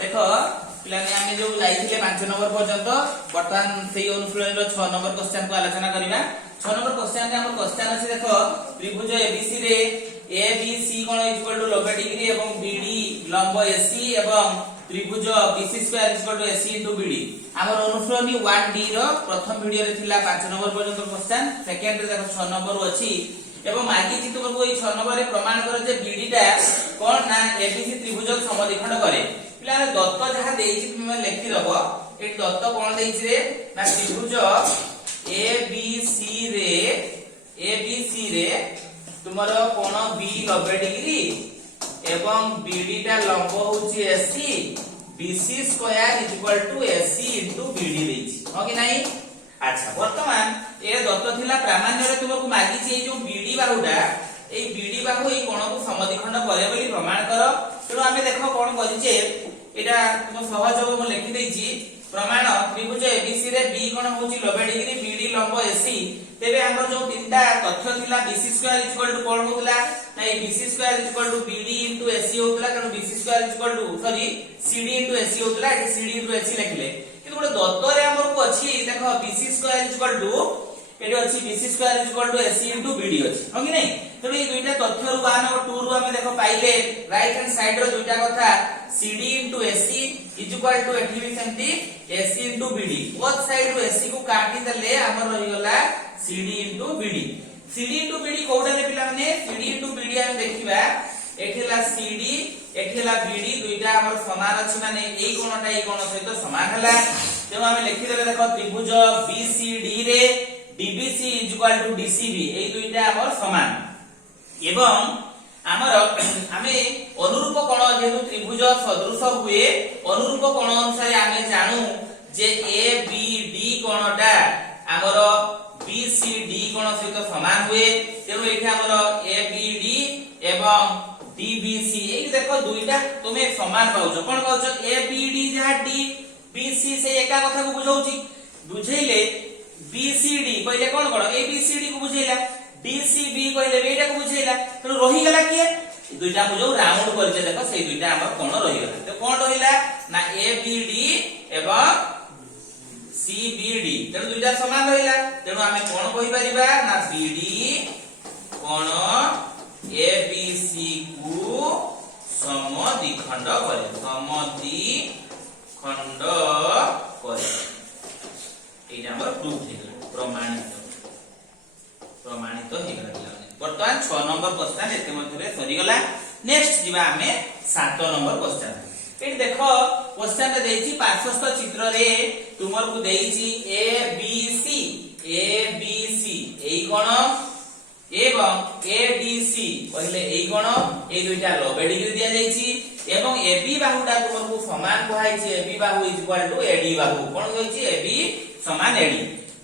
देखो पिलाने आमे जो लाइथिले 5 नंबर पर्यंत वर्तमान सेही अनुशीलन रो 6 नंबर क्वेश्चन को आलोचना करिबा 6 नंबर क्वेश्चन रे हमर क्वेश्चन अछि देखो त्रिभुज एबीसी रे एबीसी कोण इक्वल टू 90 डिग्री एवं बीडी लंब एसी एवं त्रिभुज BC square equal to AC into BD हमर अनुशीलन 1D रो प्रथम वीडियो रे थिला 5 नंबर पर्यंत क्वेश्चन सेकंड रे देखो 6 नंबर अछि एवं मागी जी तुमको ई 6 नंबर रे प्रमाण करो जे बीडी टा कोन ना एबीसी त्रिभुज समद्विखंड करे पिला दत्त जहा देइछि तुमे लिखि दबो ए दत्त कोन देइछि रे ना त्रिभुज एबीसी रे तुमरो कोण बी 90 डिग्री एवं बीडी टा लंब होछि AC BC square equal to AC into BD देइछि हो कि नाही। अच्छा वर्तमान ए दत्त थिला प्रामाण्य रे तुमको मागी छि जो बीडी बाहुटा ए बीडी बाहु ए कोण को समद्विखंड करे बोली प्रमाण करो तेणु आमे देखो कोन करिजे एटा तुम सहज हो म लिखि देइछि प्रमाण त्रिभुज एबीसी रे बी कोण होछि 90 डिग्री बीडी लंब एसी तेबे हमर जो तीनटा तथ्य थिला बीसी स्क्वायर इक्वल टू कोन होतला नै BC square equal to BD into AC होतला कारण BC square equal to sorry CD into AC होतला ए सीडी इनटू एसी लिखले किंतु गोटे दत्त रे हमर को अछि देखो BC square equal to AD अछि BC square equal to AC into BD अछि हो कि नै तेणु ए दुईटा तथ्य रु 1 और 2 रु हम देखो पाइले राइट हैंड साइड रो दुईटा कथा CD into AC is equal to एठी भी सेमती AC into BD both side रो AC को काटी देले हमर रहि गला CD into BD CD into BD कोडा रे पिला माने CD into BD हम देखिबा एठिला CD एठिला BD दुईटा हमर समान अछि माने एई कोणटा एई कोण सहित समान हला तेनु हम लिखि देले देखो त्रिभुज BCD रे DBC is equal to DCB एई दुईटा हमर समान एवं आमर आमे अनुरूप कोण जेतु त्रिभुज सदृश हुए अनुरूप कोण अनुसार आमे जानू जे ABD कोणटा आमर BCD कोण सहित समान हुए तेनु एठी आमर ABD एवं DBC एई देखो दुईटा तुमे समान पाउछो कोन पाउछो ABD जहा DBC से एका कथा को बुझौची बुझैले BCD पहिले कोन कोन ABCD को बुझैला DCB कहले एटा को बुझैला त रहि गेला किए दुईटा को जो राउंड करजे देखो सेई दुईटा हमर कोन रहि गेला त कोन रहिला ना ABD एवं CBD त दुईटा समान रहिला तेनु हमें कोन कहि परिबा ना BD कोन ABC को समद्विखंड करे एटा हमर प्रूफ हे प्रमाणित हे गला वर्तमान 6 नंबर क्वेश्चन एते मध्ये सरी गला नेक्स्ट जीवा हमें 7 नंबर क्वेश्चन एटी देखो क्वेश्चन रे देइची पार्श्वस्थ चित्र रे तुमर को देइची ABC एई कोण एवं ADC पहिले एई कोण ए दुईटा 90 डिग्री दिया जाइची एवं AB बाहुटा तुमर को समान कहैची AB Bahu equal to AD Bahu cone कहैची AB समान AD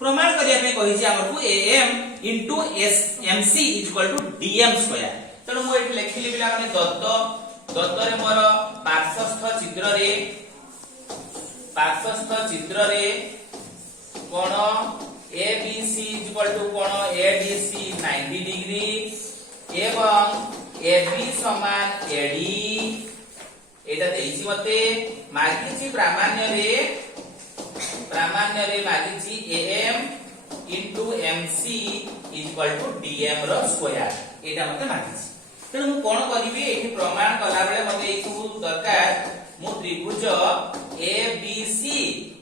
प्रमाण करिया पे कहि जे हमर को AM into MC equal to DM square तनो मो एठी लिखिली बिला माने दत्त रे मोर पार्श्वस्थ चित्र रे कोण ABC इक्वल टू कोण ADC 90 डिग्री एवं AB समान AD एटा देइछि मते मागिछि प्रामाण्य रे मागिछि AM into MC equal to DM रो स्क्वायर एटा मते मागिछि तेनु मु कोन करिवि एठी प्रमाण कला बेले मते एई सब दरकार मु त्रिभुज ABC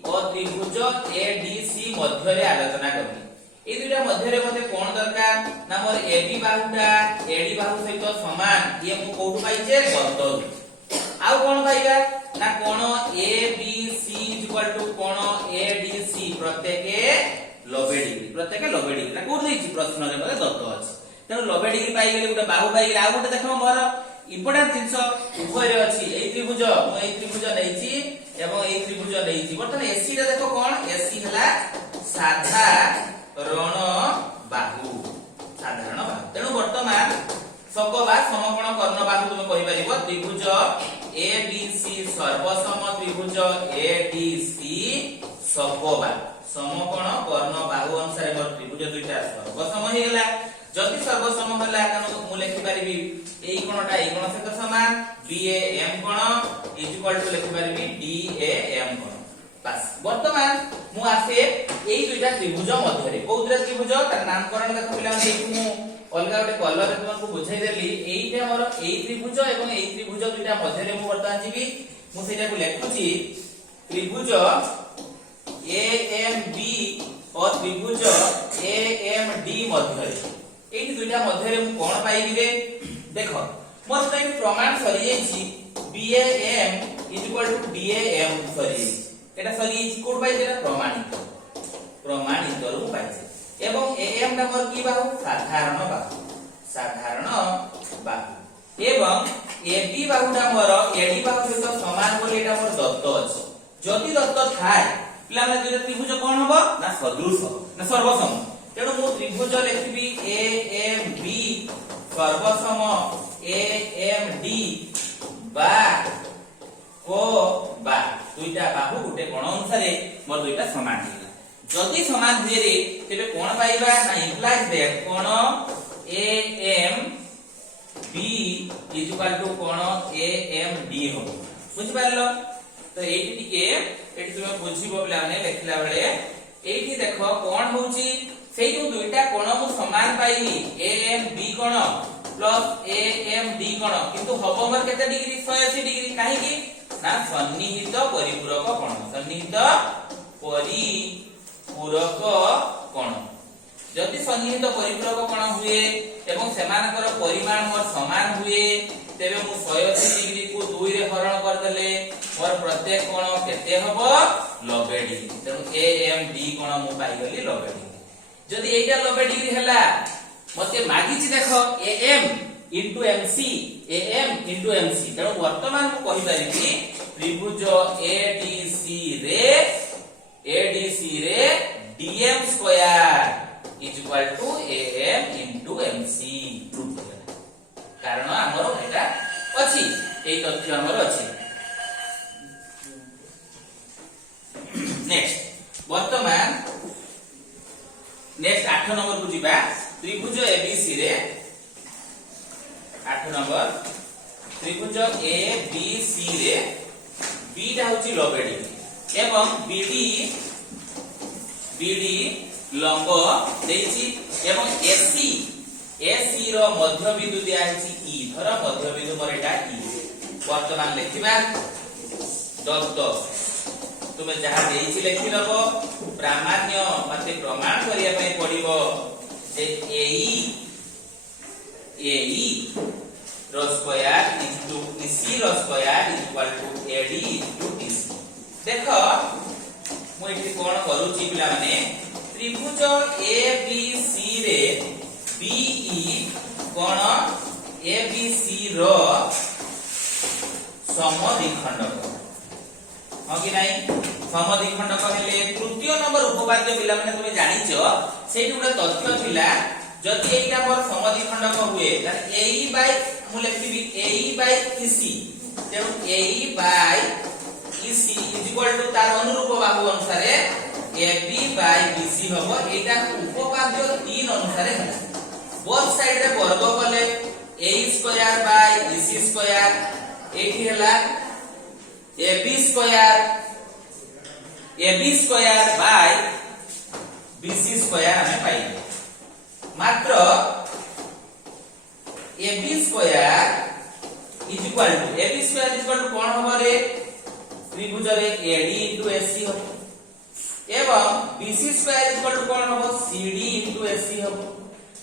और त्रिभुज ADC मध्य रे आलोचना करबी ए दुटा मध्य रे मते कोन दरकार ना मोर AB बाहुटा AD बाहु सहित समान ये मु कोठु पाइछे दत्त आउ कोन पाइबा ना कोण ABC इक्वल टू कोण ADC प्रत्येक 90 डिग्री ना कोड देछि प्रश्न रे मते दत्त अछि तेनु 90 डिग्री पाइ गेले गुटे बाहु पाइ गेले आ गुटे देखो मोर इंपोर्टेंट जिंस उभय रे अछि एई त्रिभुज म एई त्रिभुज लेछि एवं एई त्रिभुज लेछि बर्तमान AC रे देखो कोन AC हला साधारण बाहु तेनु वर्तमान सकबा समकोण कर्ण बाहु तुम कहि परिबो त्रिभुज ABC सर्वसम त्रिभुज ADC सकबा समकोण कर्ण बाहु अनुसार मोर त्रिभुज दुईटा सर्वसम हे गेला जति सर्वसम होला तनो मु लिखि परिबी एई कोणटा एई कोण सहित समान BAM कोण इक्वल टू लिखि परबी DAM कोण बस वर्तमान मु आसे एई दुईटा त्रिभुज मध्य रे कोउद्रा त्रिभुज तार नामकरण देखो पिला माने एई मु अलगा गोटे कलर रे तुमको बुझाई देली एईटा मोर एई त्रिभुज एवं एई त्रिभुज दुईटा मध्य रे मु वर्तमान जीवी मु सेटा को लेखुची त्रिभुज AMB और त्रिभुज AMD मध्य रे एई दुईटा मध्य रे मु कोन पाइबी रे देखो मोर तो प्रमाण सरी जाईची BAM DAM सरी एटा सरी जाईची कोड पाइ देला प्रमाणित रु पाइছে এবং AM টা মোর কি বাহু সাধারণ বাহু এবং AB বাহুটা মোর AD বাহু সହିତ সমান বলি এটা মোর দত্ত আছে যদি দত্ত থায় পিলা মানে দুইটা ত্রিভুজ কোন হবো না সদৃশ না সর্বসম তেণু মু ত্রিভুজ লিখিবি AMB সর্বসম AMD বা को बा दुईटा बाहु गुटे कोण अनुसार मोर दुईटा समान हिला जदि समान हुए रे तेबे कोण पाइबा ना इंप्लाइज दैट कोण AMB इक्वल टू कोण AMD हो बुझि पारलो तो एठी टिके एठी तुमे बुझिबो पिला माने लेखिला बेले एठी देखो कोण होउची सेई जो दुईटा कोण मु समान पाइली AMB कोण प्लस AMD कोण किंतु हबो मोर केते डिग्री 180 डिग्री काहे की ना सन्निहित परिपूरक कोण सन्निहित परिपूरक कोण जदि सन्निहित परिपूरक कोण हुए एवं सेमानकर परिमाण मोर समान हुए तेबे मु 180 डिग्री को 2 रे हरण कर देले मोर प्रत्येक कोण केते हबो 90 डिग्री तेनु AMD कोण मु पाइ गली 90 डिग्री जदि एटा 90 डिग्री हला मते मागिची देखो AM into MC AM into MC तेणु वर्तमान मु कहि पारिबी त्रिभुज ADC रे DM square is equal to AM into MC कारण हमरो एटा अछि एई तथ्य हमरो अछि नेक्स्ट वर्तमान नेक्स्ट 8 नंबर को जिबा त्रिभुज ABC रे 8 नंबर त्रिभुज ABC रे B टा होची 90 डिग्री एवं BD लंब देछि एवं AC रो मध्य बिंदु दिया अछि E धर मध्य बिंदु पर एटा E वर्तमान लिखिबा दत्त तुमे जहा देछि लिखि लबो प्रामाण्य मते प्रमाण करिया पे पडिबो जे AE रो स्क्वायर इनटू EC रो स्क्वायर इक्वल टू AD इनटू EC देखो मु एठी कोन करूची पिला माने त्रिभुज ABC रे BE कोन ABC रो समद्विखंडक हो कि नहीं समद्विखंडक हेले तृतीय नंबर उपपाद्य पिला माने तुमे जानिचो सेठी गुडा तथ्य थिला जदि एटा मोर समद्विखंडक हुए त AE बाय मु लिखिबी AE बाय EC तेणु AE by EC is equal to तार अनुरूप बाहु अनुसार AB बाय BC हबो एटा उपपाद्य 3 अनुसार होला बोथ साइड रे वर्ग कले AE square by EC square एठी होला AB square by BC square हमें पाइले मात्र AB square is equal to कोन हबो रे त्रिभुज रे AD into AC हबो एवं BC square is equal to कोन हबो CD into AC हबो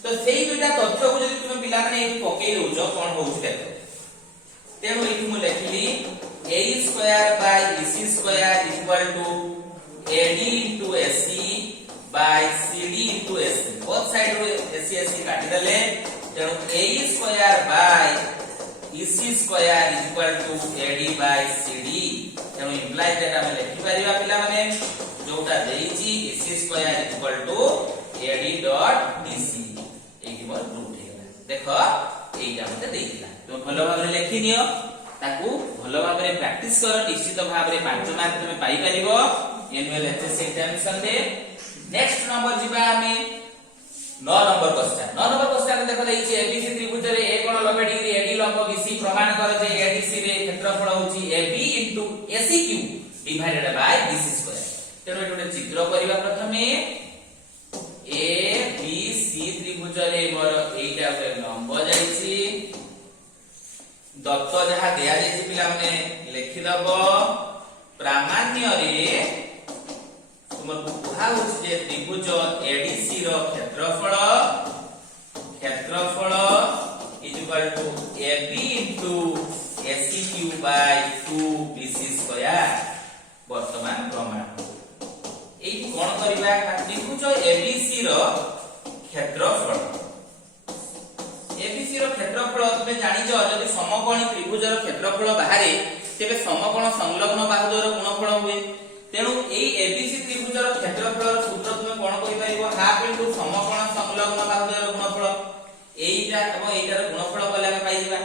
तो सेही दुटा तथ्य को जदि तुम पिला माने एठी पकेइ दोजो कोन होउछ देखो तेनु एठी मु लेखिली AE square by EC square is equal to AD into AC by CD into AC both side रो AC काटी देले तेणु AE square by EC square is equal to AD by CD तेणु इंप्लाइज दैट हम लिखि परिबा पिला माने जोटा देइची EC square is equal to AD dot DC एकी मोर प्रूफ हे गेला देखो एटा मते देइला तो भलो भाबरे लिखि नियो ताकू भलो भाबरे प्रैक्टिस करो निश्चित भाबरे 5 मार्क तुमे पाई परिबो एनुअल एचएससी एग्जामिनेशन रे नेक्स्ट नंबर जिबा हमें 9 नंबर क्वेश्चन देखो देइछि एबीसी त्रिभुज रे ए कोण 90 डिग्री एडी लंब बीसी प्रमाण कर जे एडीसी रे क्षेत्र क्षेत्रफल होची AB into AC cube divided by BC square तेनो एटो चित्र करिवा प्रथमे ABC त्रिभुज रे मोर एटा रे लंब जाईची दत्त जहा दिया जाईची पिला माने लिखि दबो प्रामाण्य रे तुमर कुहा होची जे त्रिभुज ADC रो क्षेत्रफल is equal to AB into AC cube by 2 BC square वर्तमान प्रमाण एई कोन करिबा त्रिभुज ABC रो क्षेत्रफल ABC रो क्षेत्रफल तमे जानि जो जदि समकोणी त्रिभुज रो क्षेत्रफल बाहरे तेबे समकोण संलग्न बाहुर गुणफल हुए तेनु एई ABC त्रिभुज रो क्षेत्रफल रो सूत्र तमे कोन कहि परिबो हाफ इनटू समकोण संलग्न बाहुर गुणफल एइटा एवं एइटार गुणफल कले हम पाइ दिबा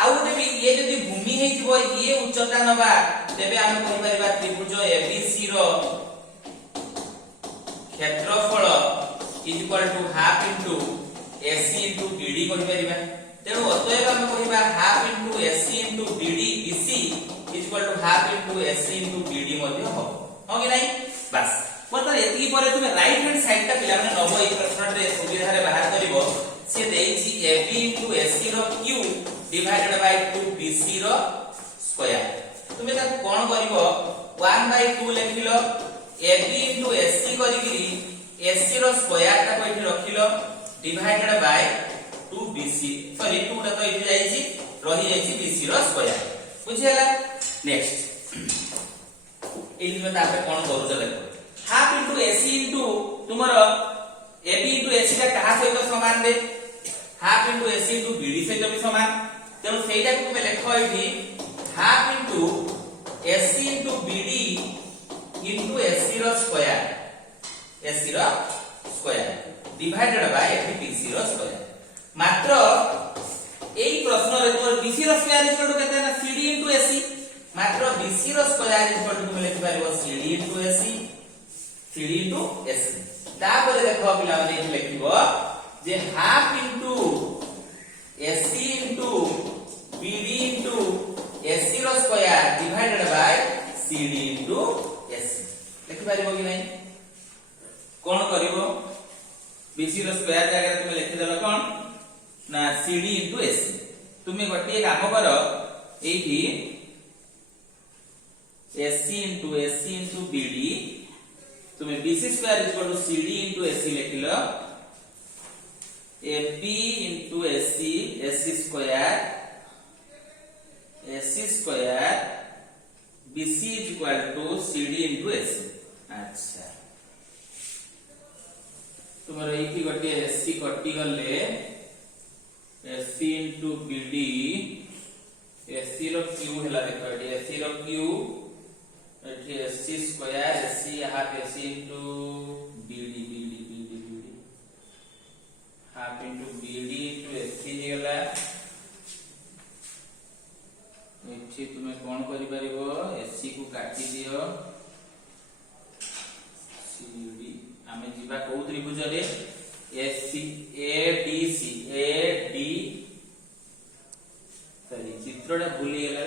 आउ गोटे भी ये जदि भूमि हेतिबो ये उच्चता नबा तेबे हम कहि परिबा त्रिभुज ABC रो क्षेत्रफल is equal to half into AC into BD कहि परिबा तेनु अतएव हम कहिबा half into AC into BD BC is equal to half into AC into BD मध्ये हो कि नहीं बस मतलब एति परे तुमे राइट हैंड साइड ता पिला माने नबो ई प्रश्न रे सुविधा रे बाहर करिवो से देइछि AB into AC रो क्यूब डिवाइडेड बाय 2 BC रो स्क्वायर तुमे ता कोन करिवो 1/2 लिखिलो AB into AC करिगिरी AC रो स्क्वायर ता कोइठी रखिलो डिवाइडेड बाय 2 BC सॉरी 2 ता तो इठी जाइछि रहि जाइछि BC रो स्क्वायर बुझियला नेक्स्ट एइ तुमे तापे कोन करूछ देखो हाफ into AC into तुमरो AB into AC का कहा सहित समान दे half into AC into BD सहित भी समान तेनु सेइटा को मैं लेखो एठी half into AC into BD into AC रो स्क्वायर AC रो स्क्वायर डिवाइडेड बाय एठी BC रो स्क्वायर मात्र एई प्रश्न रे तो BC रो स्क्वायर इक्वल टू केते ना CD इनटू AC मात्र BC रो स्क्वायर इक्वल टू मैं लिखि पारिबो CD into AC CD into AC तापर देखो पिला माने लिखिबो जे half into AC into BD into AC रो square divided by CD into AC लिखि पारिबो कि नहीं कोन करिवो BC रो स्क्वायर जगह तुमे लिखि देलो कोन ना CD इनटू AC तुमे गोटे काम करो एठी AC इनटू BD तुमे BC square equal to CD into AC लिखिलो AB into AC square BC is equal to CD into AC अच्छा तुम्हारा एठी गोटे AC कटि गले AC into BD AC रो क्यूब हला देखो एठी AC रो क्यूब एठी AC square AC half AC into BD half into BD into AC हेला एठी तुमे कोन करि परिबो AC को काटी दियो CD आमे जिबा को त्रिभुज रे AC ADC AD सॉरी चित्रटा भूली गेला